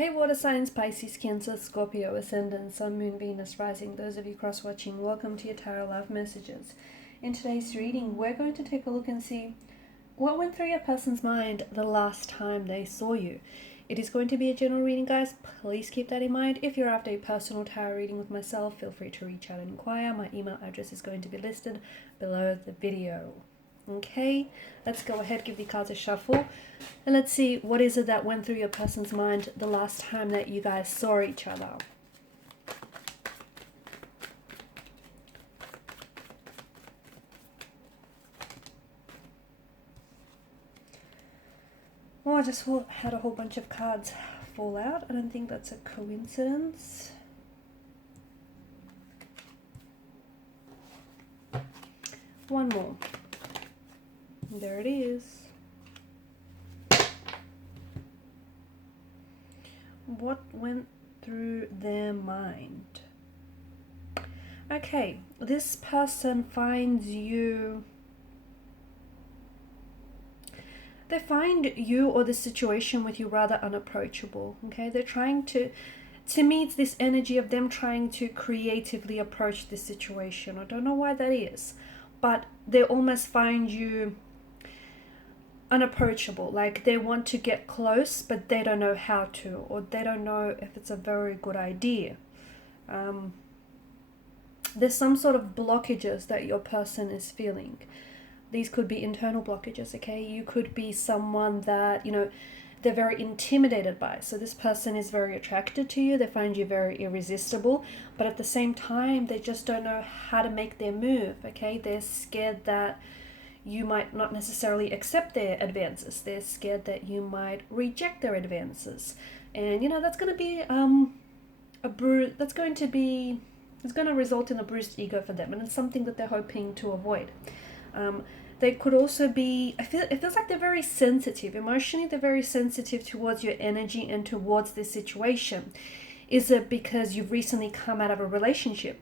Hey water signs, Pisces, Cancer, Scorpio, Ascendant, Sun, Moon, Venus, Rising. Those of you cross-watching, welcome to your Tarot Love Messages. In today's reading, we're going to take a look and see what went through your person's mind the last time they saw you. It is going to be a general reading, guys. Please keep that in mind. If you're after a personal tarot reading with myself, feel free to reach out and inquire. My email address is going to be listed below the video. Okay, let's go ahead, give the cards a shuffle, and let's see what is it that went through your person's mind the last time that you guys saw each other. Oh, I just had a whole bunch of cards fall out. I don't think that's a coincidence. One more. There it is. What went through their mind? Okay, this person finds you... They find you or the situation with you rather unapproachable, okay? They're trying to me, it's this energy of them trying to creatively approach this situation. I don't know why that is, but they almost find you unapproachable, like they want to get close but they don't know how to, or they don't know if it's a very good idea. There's some sort of blockages that your person is feeling. These could be internal blockages, okay? You could be someone that, you know, they're very intimidated by. So this person is very attracted to you. They find you very irresistible, but at the same time, they just don't know how to make their move, okay? They're scared that you might not necessarily accept their advances. They're scared that you might reject their advances. And, you know, that's going to be it's going to result in a bruised ego for them. And it's something that they're hoping to avoid. They could also be, it feels like they're very sensitive. Emotionally, they're very sensitive towards your energy and towards this situation. Is it because you've recently come out of a relationship?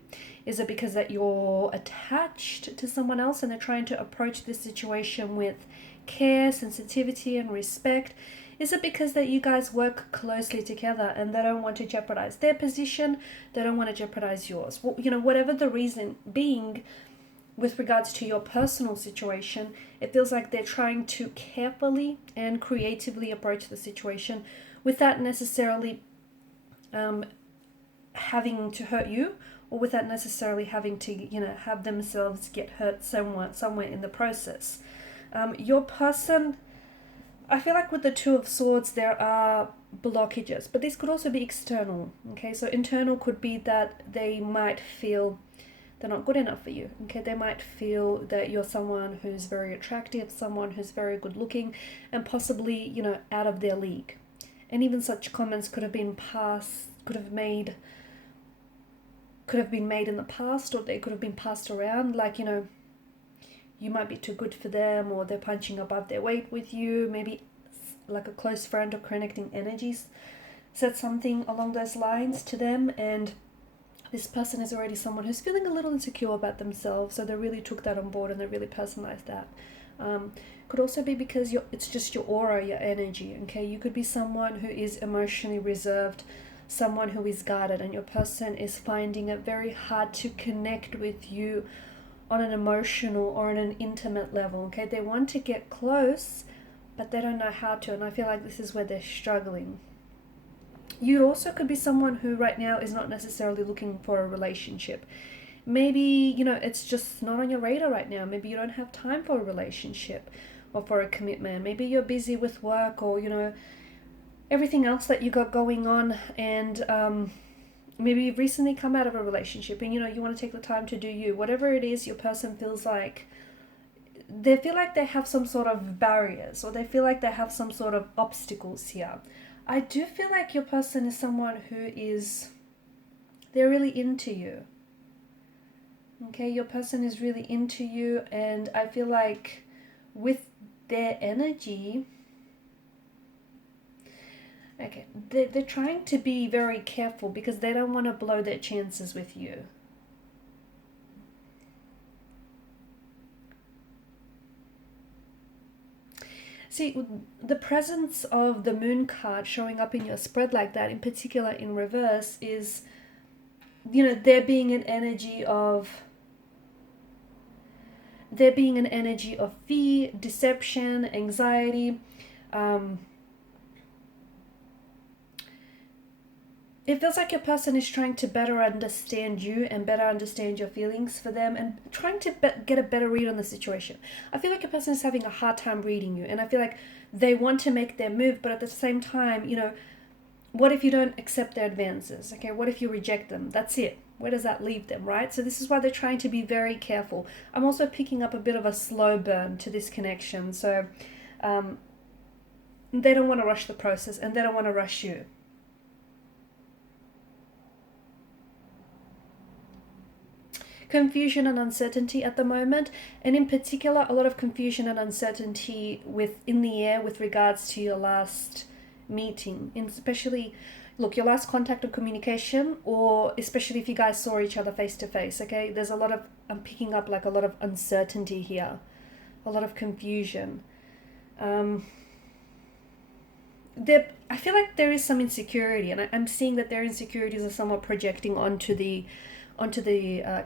Is it because that you're attached to someone else and they're trying to approach this situation with care, sensitivity, and respect? Is it because that you guys work closely together and they don't want to jeopardize their position? They don't want to jeopardize yours. Well, you know, whatever the reason being, with regards to your personal situation, it feels like they're trying to carefully and creatively approach the situation without necessarily having to hurt you, or without necessarily having to, you know, have themselves get hurt somewhere in the process. Your person, I feel like with the Two of Swords, there are blockages, but this could also be external. Okay, so internal could be that they might feel they're not good enough for you. Okay, they might feel that you're someone who's very attractive, someone who's very good looking, and possibly, you know, out of their league. And even such comments could have been made in the past, or they could have been passed around, like, you know, you might be too good for them, or they're punching above their weight with you. Maybe like a close friend or connecting energies said something along those lines to them, and this person is already someone who's feeling a little insecure about themselves, so they really took that on board and they really personalized that. Could also be because it's just your aura, your energy, okay? You could be someone who is emotionally reserved, someone who is guarded, and your person is finding it very hard to connect with you on an emotional or on an intimate level, okay? They want to get close, but they don't know how to, and I feel like this is where they're struggling. You also could be someone who right now is not necessarily looking for a relationship. Maybe, you know, it's just not on your radar right now. Maybe you don't have time for a relationship or for a commitment. Maybe you're busy with work, or, you know, everything else that you got going on, and maybe you've recently come out of a relationship and, you know, you want to take the time to do you. Whatever it is, your person feels like they feel like they have some sort of barriers, or they feel like they have some sort of obstacles here. I do feel like your person is someone who they're really into you. Okay, your person is really into you, and I feel like with their energy, okay, they're trying to be very careful because they don't want to blow their chances with you. See, the presence of the moon card showing up in your spread like that, in particular in reverse, is, you know, there being an energy of fear, deception, anxiety. It feels like your person is trying to better understand you and better understand your feelings for them and trying to get a better read on the situation. I feel like your person is having a hard time reading you, and I feel like they want to make their move, but at the same time, you know, what if you don't accept their advances? Okay, what if you reject them? That's it. Where does that leave them, right? So this is why they're trying to be very careful. I'm also picking up a bit of a slow burn to this connection. So they don't want to rush the process, and they don't want to rush you. Confusion and uncertainty at the moment, and in particular a lot of confusion and uncertainty in the air with regards to your last meeting, and especially, look, your last contact or communication, or especially if you guys saw each other face to face. Okay, there's a lot of, I'm picking up like a lot of uncertainty here, a lot of confusion. I feel like there is some insecurity, and I'm seeing that their insecurities are somewhat projecting onto the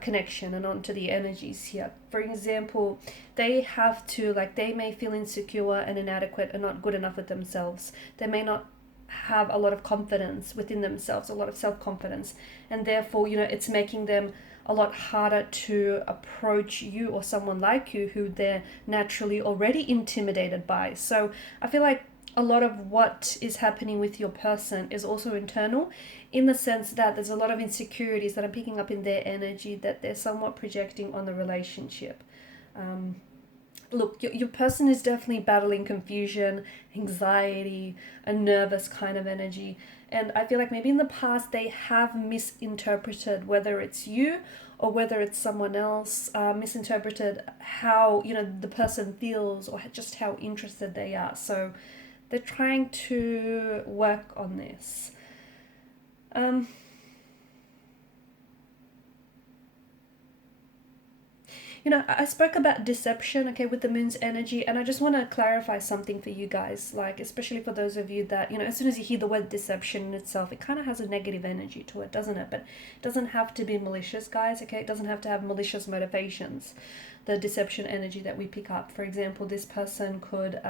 connection and onto the energies here. For example, they may feel insecure and inadequate and not good enough with themselves. They may not have a lot of confidence within themselves, a lot of self-confidence, and therefore, you know, it's making them a lot harder to approach you or someone like you who they're naturally already intimidated by. So I feel like a lot of what is happening with your person is also internal, in the sense that there's a lot of insecurities that I'm picking up in their energy that they're somewhat projecting on the relationship. Look, your person is definitely battling confusion, anxiety, a nervous kind of energy. And I feel like maybe in the past they have misinterpreted, whether it's you or whether it's someone else, misinterpreted how, you know, the person feels or just how interested they are. So they're trying to work on this. You know, I spoke about deception, okay, with the moon's energy, and I just want to clarify something for you guys, like, especially for those of you that, you know, as soon as you hear the word deception in itself, it kind of has a negative energy to it, doesn't it? But it doesn't have to be malicious, guys, okay? It doesn't have to have malicious motivations, the deception energy that we pick up. For example, this person could,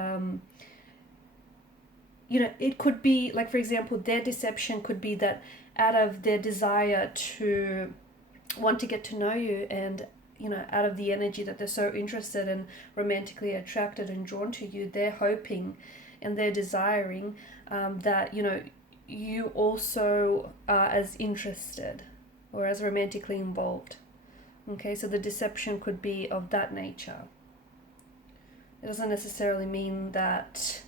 you know, it could be, like, for example, their deception could be that out of their desire to want to get to know you, and, you know, out of the energy that they're so interested and romantically attracted and drawn to you, they're hoping and they're desiring that, you know, you also are as interested or as romantically involved. Okay, so the deception could be of that nature. It doesn't necessarily mean that,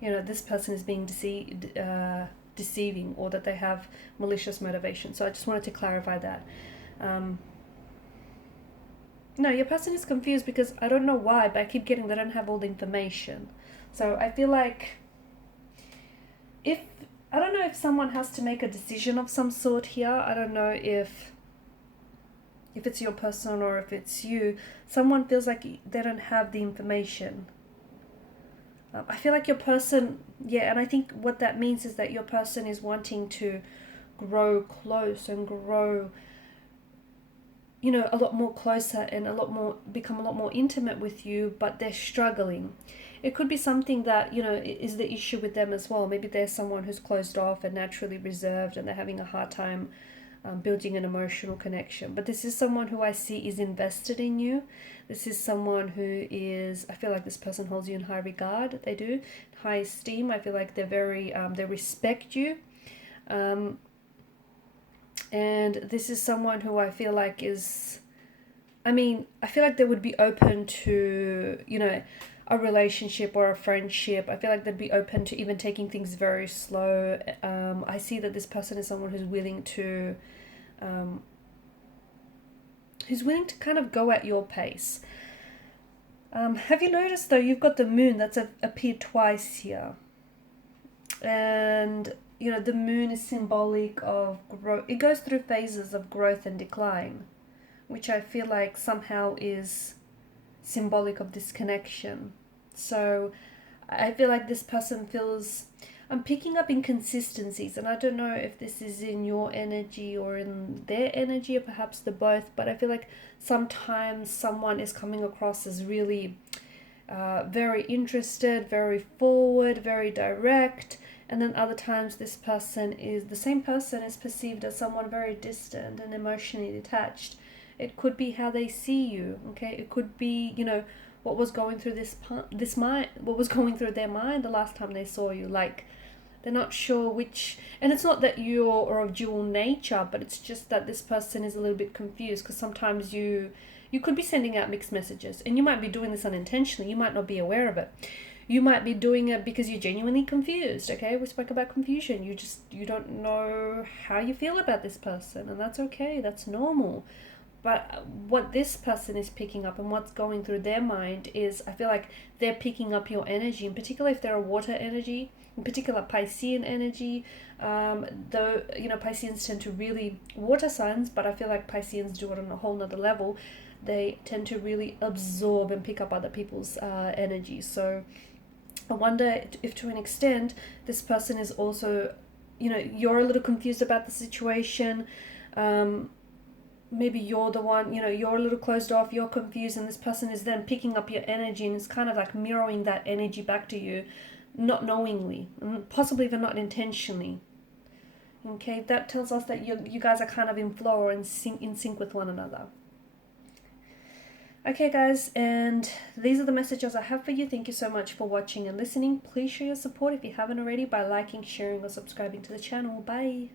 you know, this person is being deceiving or that they have malicious motivation. So I just wanted to clarify that. No, your person is confused because I don't know why, but I keep getting they don't have all the information. So I feel like I don't know if someone has to make a decision of some sort here. I don't know if it's your person or if it's you. Someone feels like they don't have the information. I feel like your person, yeah, and I think what that means is that your person is wanting to grow close and grow, you know, a lot more closer and become a lot more intimate with you, but they're struggling. It could be something that, you know, is the issue with them as well. Maybe there's someone who's closed off and naturally reserved and they're having a hard time building an emotional connection. But this is someone who I see is invested in you. This is someone who is, I feel like this person holds you in high regard. They do, high esteem. I feel like they're very, they respect you. And this is someone who I feel like is, I feel like they would be open to, you know, a relationship or a friendship. I feel like they'd be open to even taking things very slow. I see that this person is someone who's willing to kind of go at your pace. Have you noticed though, you've got the moon that's appeared twice here, and you know, the moon is symbolic of growth. It goes through phases of growth and decline, which I feel like somehow is symbolic of this connection. So I feel like this person feels, I'm picking up inconsistencies, and I don't know if this is in your energy or in their energy, or perhaps the both, but I feel like sometimes someone is coming across as really very interested, very forward, very direct, and then other times the same person is perceived as someone very distant and emotionally detached. It could be how they see you, okay? It could be, what was going through what was going through their mind the last time they saw you. Like, they're not sure which, and it's not that you're of dual nature, but it's just that this person is a little bit confused, because sometimes you could be sending out mixed messages, and you might be doing this unintentionally. You might not be aware of it. You might be doing it because you're genuinely confused, okay? We spoke about confusion. You don't know how you feel about this person, and that's okay. That's normal. But what this person is picking up and what's going through their mind is, I feel like they're picking up your energy, in particular if they're a water energy, in particular Piscean energy. Though, Pisceans tend to really, water signs, but I feel like Pisceans do it on a whole nother level. They tend to really absorb and pick up other people's energy. So I wonder if to an extent this person is also, you're a little confused about the situation. Maybe you're the one, you're a little closed off, you're confused, and this person is then picking up your energy and is kind of like mirroring that energy back to you, not knowingly, and possibly even not intentionally. Okay, that tells us that you guys are kind of in flow or in sync with one another. Okay, guys, and these are the messages I have for you. Thank you so much for watching and listening. Please show your support if you haven't already by liking, sharing, or subscribing to the channel. Bye.